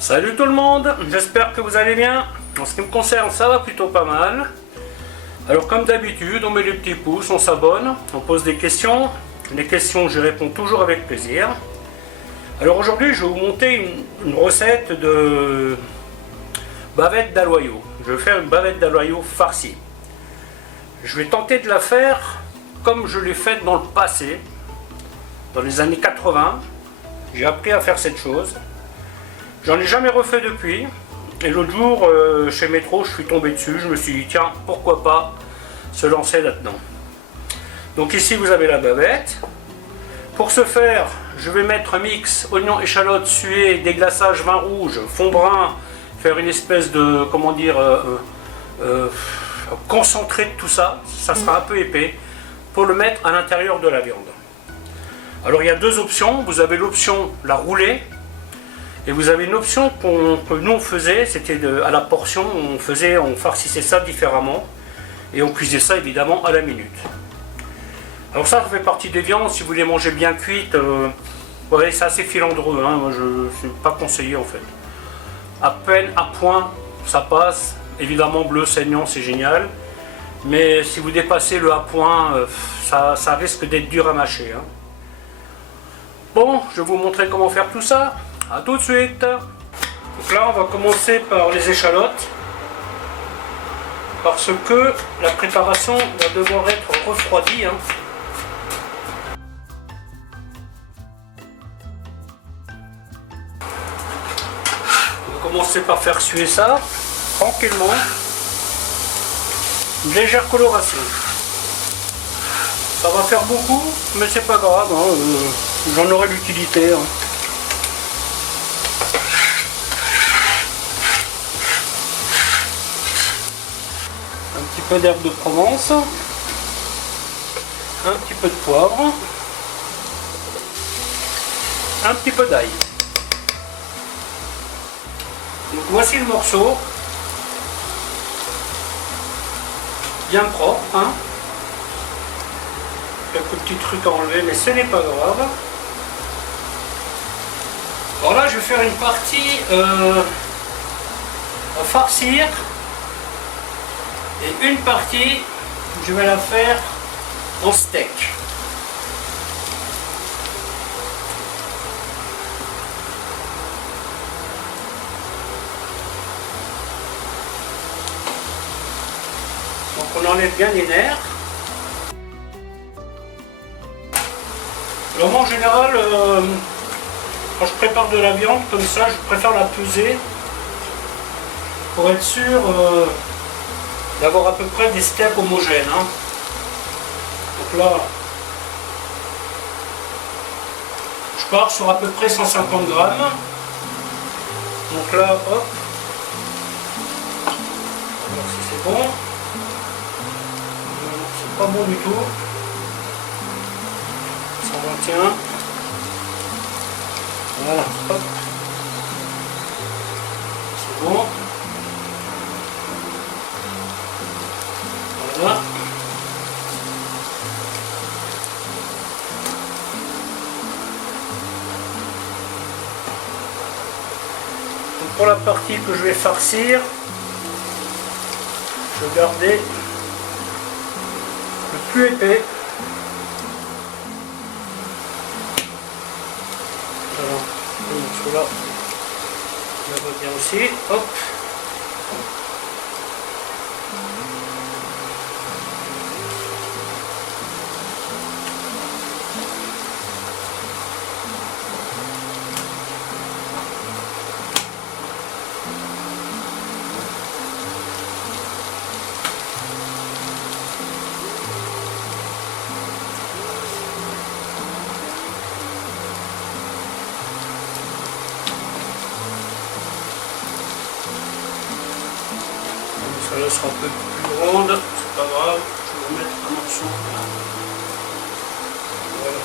Salut tout le monde, j'espère que vous allez bien. En ce qui me concerne, ça va plutôt pas mal. Alors comme d'habitude, on met les petits pouces, on s'abonne, on pose des questions. Les questions, je réponds toujours avec plaisir. Alors aujourd'hui, je vais vous monter une recette de bavette d'aloyaux. Je vais faire une bavette d'aloyaux farcie. Je vais tenter de la faire comme je l'ai faite dans le passé, dans les années 80. J'ai appris à faire cette chose. J'en ai jamais refait depuis. Et l'autre jour, chez Métro, je suis tombé dessus. Je me suis dit, tiens, pourquoi pas se lancer là-dedans. Donc ici, vous avez la bavette. Pour ce faire, je vais mettre un mix oignon, échalote, suée, déglaçage, vin rouge, fond brun, faire une espèce de, comment dire, concentré de tout ça. Ça sera un peu épais, pour le mettre à l'intérieur de la viande. Alors il y a deux options. Vous avez l'option la rouler. Et vous avez une option que nous on faisait, c'était à la portion, on farcissait ça différemment. Et on cuisait ça évidemment à la minute. Alors ça fait partie des viandes, si vous les mangez bien cuites, ouais, c'est assez filandreux, hein, moi je ne suis pas conseillé en fait. À peine à point, ça passe. Évidemment bleu saignant, c'est génial. Mais si vous dépassez le à point, ça risque d'être dur à mâcher. Hein. Bon, je vais vous montrer comment faire tout ça. A tout de suite. Donc là, on va commencer par les échalotes. Parce que la préparation va devoir être refroidie. Hein. On va commencer par faire suer ça, tranquillement. Une légère coloration. Ça va faire beaucoup, mais c'est pas grave. Hein. J'en aurai l'utilité. Hein. Un petit peu d'herbe de Provence, un petit peu de poivre, un petit peu d'ail. Donc voici le morceau, bien propre, hein. Quelques petits trucs à enlever, mais ce n'est pas grave. Alors là, je vais faire une partie à farcir. Et une partie, je vais la faire en steak. Donc on enlève bien les nerfs. Alors moi en général, quand je prépare de la viande comme ça, je préfère la peser pour être sûr d'avoir à peu près des steaks homogènes. Hein. Donc là, je pars sur à peu près 150 grammes. Donc là, hop. On va voir si c'est bon. C'est pas bon du tout. 121. Voilà, hop. C'est bon. Voilà. Donc pour la partie que je vais farcir, je vais garder le plus épais. Voilà. Celui-là, il va bien aussi. Hop. Celle-là sera un peu plus ronde, c'est pas grave, je vais remettre un morceau. Voilà.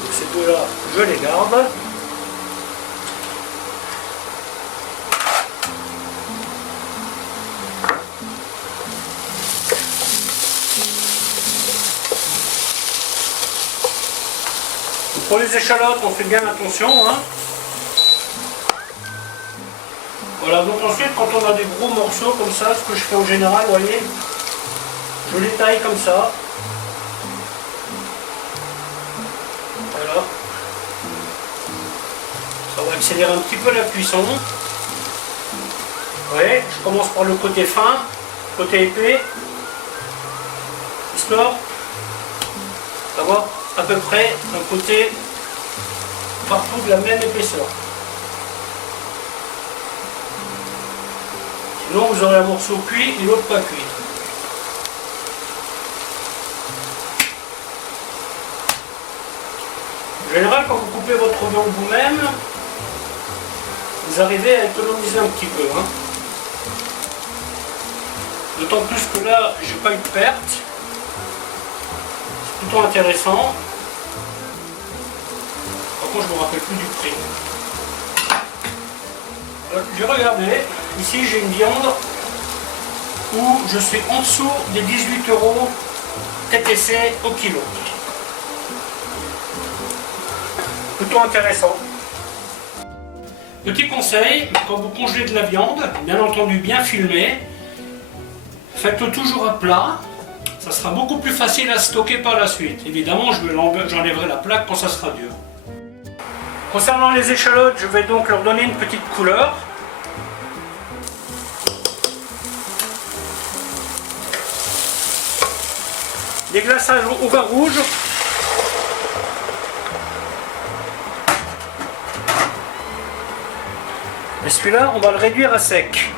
Donc ces deux-là, je les garde. Pour les échalotes, on fait bien attention. Hein. Voilà, donc ensuite quand on a des gros morceaux comme ça, ce que je fais en général, vous voyez, je les taille comme ça. Voilà. Ça va accélérer un petit peu la cuisson. Vous voyez, je commence par le côté fin, côté épais, histoire d'avoir à peu près un côté partout de la même épaisseur. Sinon vous aurez un morceau cuit et l'autre pas cuit. En général, quand vous coupez votre viande vous-même, vous arrivez à économiser un petit peu. Hein. D'autant plus que là, j'ai pas eu de perte. C'est plutôt intéressant. Par contre, je ne me rappelle plus du prix. J'ai regardé. Ici, j'ai une viande où je suis en dessous des 18 € TTC au kilo. Plutôt intéressant. Petit conseil, quand vous congelez de la viande, bien entendu bien filmé, faites-le toujours à plat. Ça sera beaucoup plus facile à stocker par la suite. Évidemment, j'enlèverai la plaque quand ça sera dur. Concernant les échalotes, je vais donc leur donner une petite couleur. Des glaçages au vin rouge. Et celui-là, on va le réduire à sec.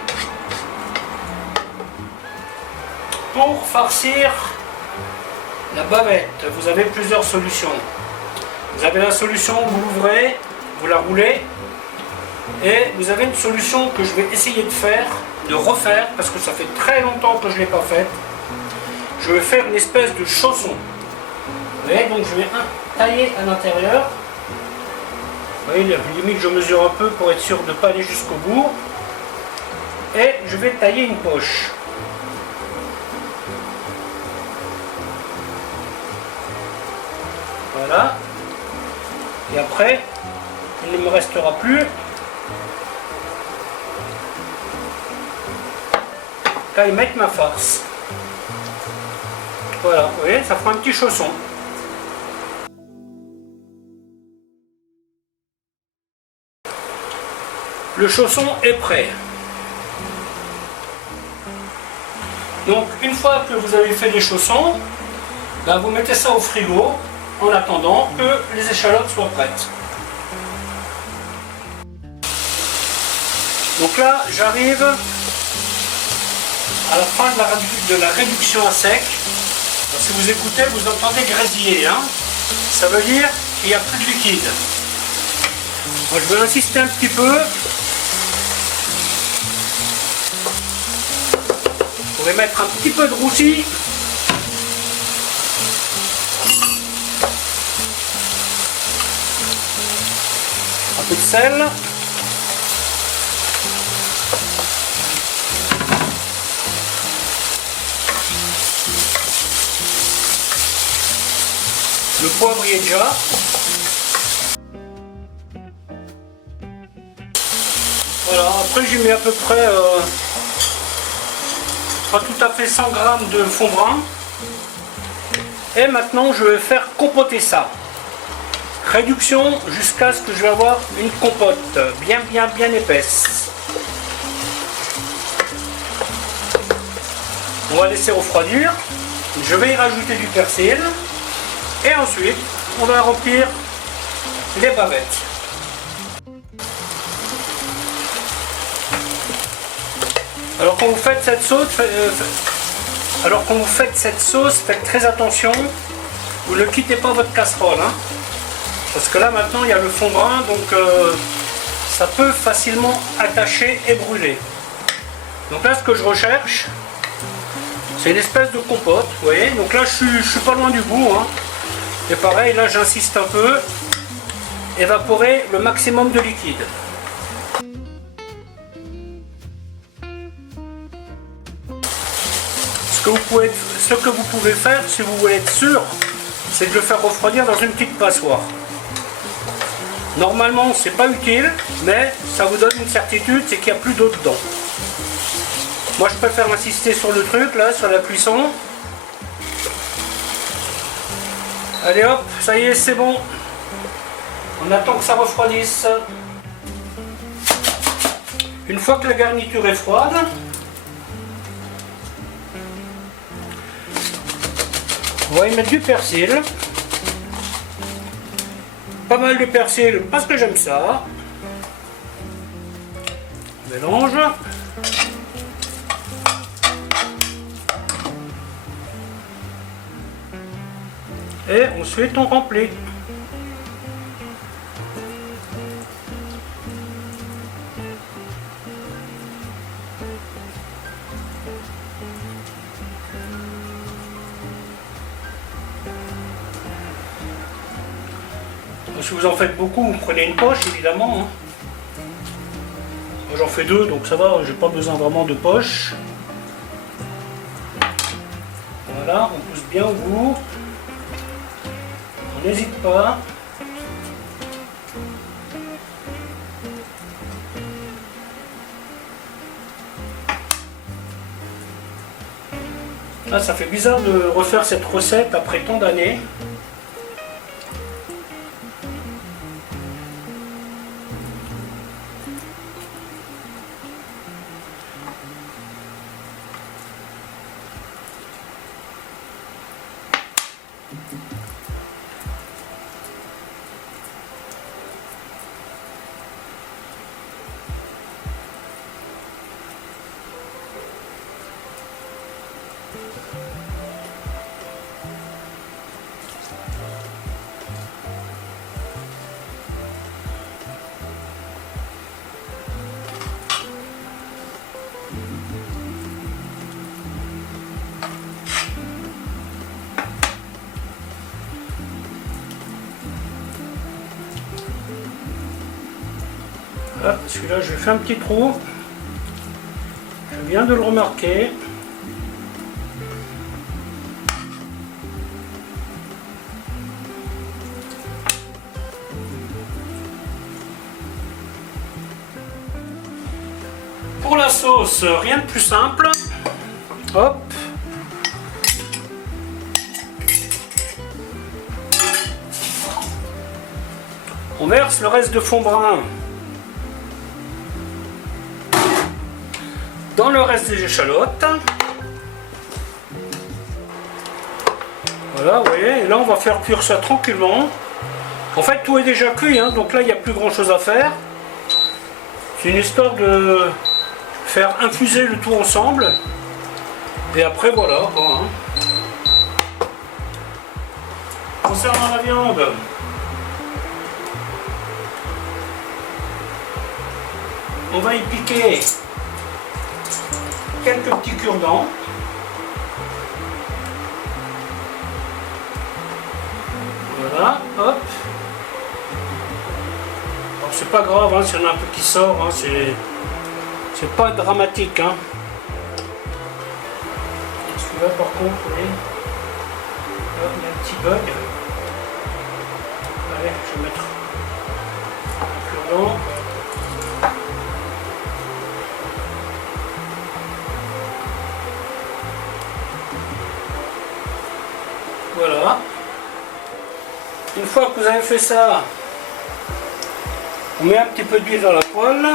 Pour farcir la bavette, vous avez plusieurs solutions. Vous avez la solution, vous l'ouvrez, vous la roulez. Et vous avez une solution que je vais essayer de faire, de refaire, parce que ça fait très longtemps que je ne l'ai pas faite. Je vais faire une espèce de chausson. Vous voyez, donc je vais tailler à l'intérieur. Vous voyez, limite je mesure un peu pour être sûr de ne pas aller jusqu'au bout. Et je vais tailler une poche. Voilà. Et après, il ne me restera plus qu'à y mettre ma farce. Voilà, vous voyez, ça fera un petit chausson. Le chausson est prêt. Donc, une fois que vous avez fait les chaussons, ben, vous mettez ça au frigo en attendant que les échalotes soient prêtes. Donc là, j'arrive à la fin de la réduction à sec. Alors, si vous écoutez, vous entendez grésiller. Hein. Ça veut dire qu'il n'y a plus de liquide. Moi, je vais insister un petit peu. Je vais mettre un petit peu de roussi. Un peu de sel. Le poivre y est déjà. Voilà, après j'y mets à peu près pas tout à fait 100 g de fond brun. Et maintenant je vais faire compoter ça. Réduction jusqu'à ce que je vais avoir une compote bien épaisse. On va laisser refroidir. Je vais y rajouter du persil. Et ensuite, on va remplir les bavettes. Alors quand vous faites cette sauce, faites très attention. Vous ne quittez pas votre casserole. Hein, parce que là maintenant, il y a le fond brun, donc ça peut facilement attacher et brûler. Donc là, ce que je recherche, c'est une espèce de compote. Vous voyez, donc là, je suis pas loin du bout. Hein. Et pareil, là j'insiste un peu, évaporer le maximum de liquide. Ce que vous pouvez faire, si vous voulez être sûr, c'est de le faire refroidir dans une petite passoire. Normalement c'est pas utile, mais ça vous donne une certitude, c'est qu'il n'y a plus d'eau dedans. Moi je préfère insister sur le truc là, sur la cuisson. Allez hop, ça y est, c'est bon. On attend que ça refroidisse. Une fois que la garniture est froide, on va y mettre du persil. Pas mal de persil parce que j'aime ça. On mélange. Et ensuite on remplit. Si vous en faites beaucoup, vous prenez une poche évidemment. Hein. Moi j'en fais deux, donc ça va, j'ai pas besoin vraiment de poche. Voilà, on pousse bien au bout. On n'hésite pas. Là, ça fait bizarre de refaire cette recette après tant d'années. Voilà, celui-là, je fais un petit trou. Je viens de le remarquer. Pour la sauce, rien de plus simple. Hop. On verse le reste de fond brun dans le reste des échalotes. Voilà, vous voyez, et là on va faire cuire ça tranquillement. En fait tout est déjà cuit, hein, donc là il n'y a plus grand chose à faire. C'est une histoire de faire infuser le tout ensemble. Et après voilà quoi, hein. Concernant la viande, on va y piquer quelques petits cure-dents. Voilà, hop. Alors c'est pas grave, hein, s'il y en a un peu qui sort, hein, c'est pas dramatique. Hein. Celui-là par contre, oui. Là, il y a un petit bug. Allez, je vais mettre un cure-dent. Voilà. Une fois que vous avez fait ça, on met un petit peu d'huile dans la poêle,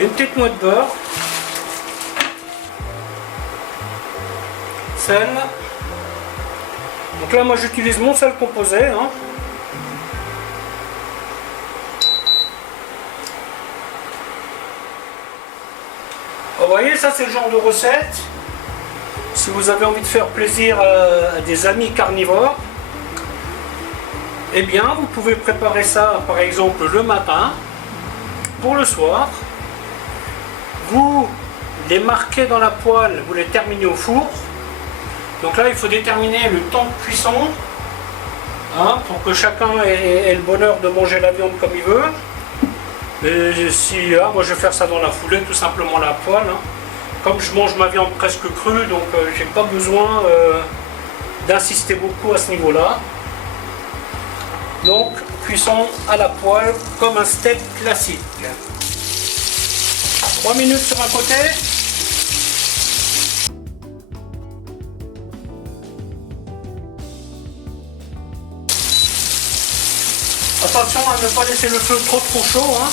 une petite noix de beurre, sel. Donc là moi j'utilise mon sel composé. Hein. Vous voyez, ça c'est le genre de recette. Si vous avez envie de faire plaisir à des amis carnivores, eh bien vous pouvez préparer ça par exemple le matin, pour le soir. Vous les marquez dans la poêle, vous les terminez au four. Donc là il faut déterminer le temps de cuisson, hein, pour que chacun ait le bonheur de manger la viande comme il veut. Et si, moi je vais faire ça dans la foulée, tout simplement à la poêle. Hein. Comme je mange ma viande presque crue, donc j'ai pas besoin d'insister beaucoup à ce niveau-là. Donc cuisson à la poêle comme un steak classique. 3 minutes sur un côté. Attention à ne pas laisser le feu trop chaud. Hein.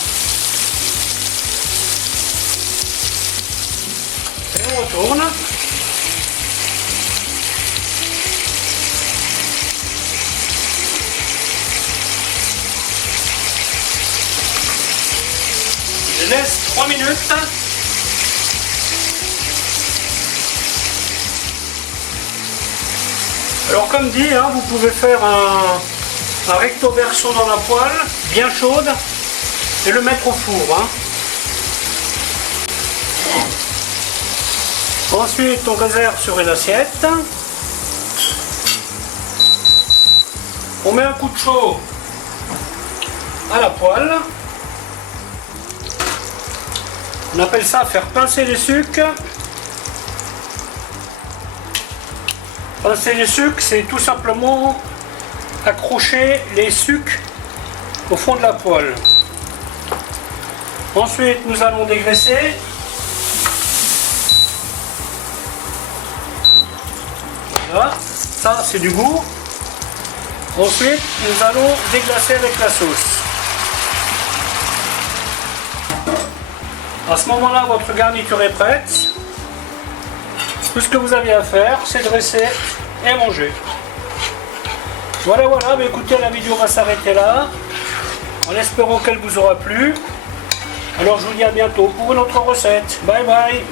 Et on retourne. Je laisse 3 minutes. Alors comme dit, hein, vous pouvez faire un recto verso dans la poêle, bien chaude, et le mettre au four. Hein. Ensuite, on réserve sur une assiette. On met un coup de chaud à la poêle. On appelle ça faire pincer les sucres. Pincer les sucres, c'est tout simplement accrocher les sucres au fond de la poêle. Ensuite, nous allons dégraisser. Voilà, ça c'est du goût. Ensuite, nous allons déglacer avec la sauce. À ce moment-là, votre garniture est prête. Tout ce que vous avez à faire, c'est dresser et manger. Voilà, mais écoutez, la vidéo va s'arrêter là, en espérant qu'elle vous aura plu. Alors je vous dis à bientôt pour une autre recette. Bye bye.